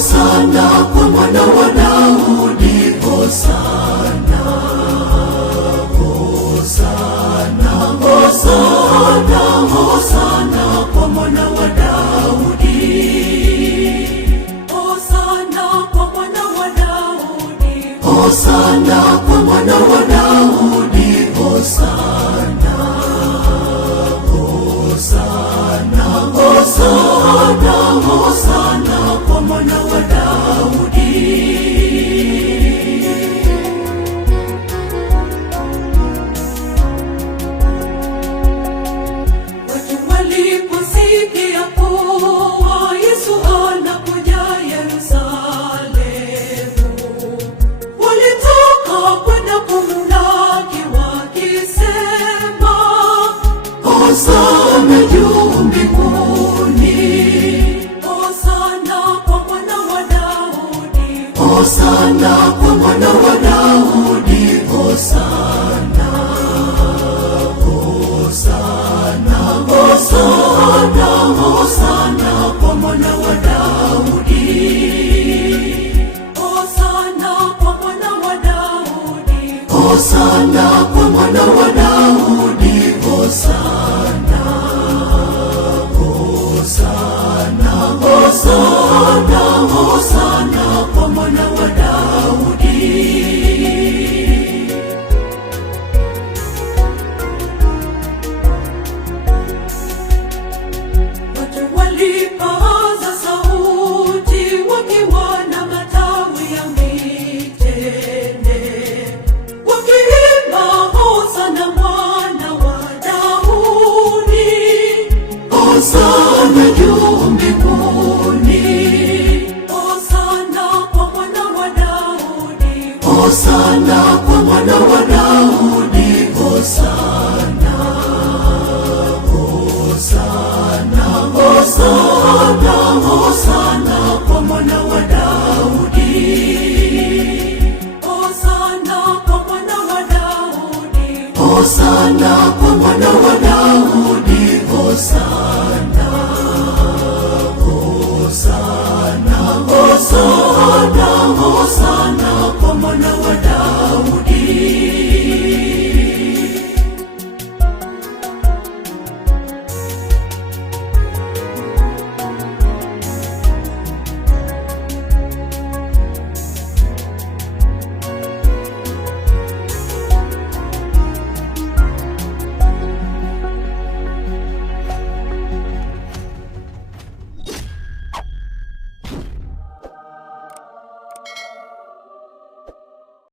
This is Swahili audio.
Hosana kwa mwana wa Daudi, Hosana, Hosana, Hosana, Hosana kwa mwana wa Daudi. Hosana kwa mwana wa Daudi, Hosana kwa mwana wa Daudi, Hosana, Hosana, Hosana, Hosana kwa mwana wa Daudi. Watu waliposikia kuwa Yesu anakuja Yerusalemu, walitoka kwenda kumlaki wakisema, Hosana juu mbinguni, Hosana kwa mwana wa Daudi, Hosana kwa mwana wa Daudi, Hosana, Hosana, Hosana, Hosana kwa mwana wa Daudi. Hosana kwa mwana wa Daudi, Hosana kwa mwana wa Daudi, Hosana, Hosana, Hosana, Hosana kwa mwana wa Daudi. Watu walipaza sauti wakiwa na matawi ya mitende, wakiimba Hosana mwana wa Daudi, Hosana juu mbinguni, Hosana kwa mwana wa Daudi, Hosana kwa mwana wa Daudi, Hosana, Hosana, Hosana, Hosana kwa mwana wa Daudi. Hosana kwa mwana wa Daudi, Hosana kwa mwana wa Daudi, Hosana.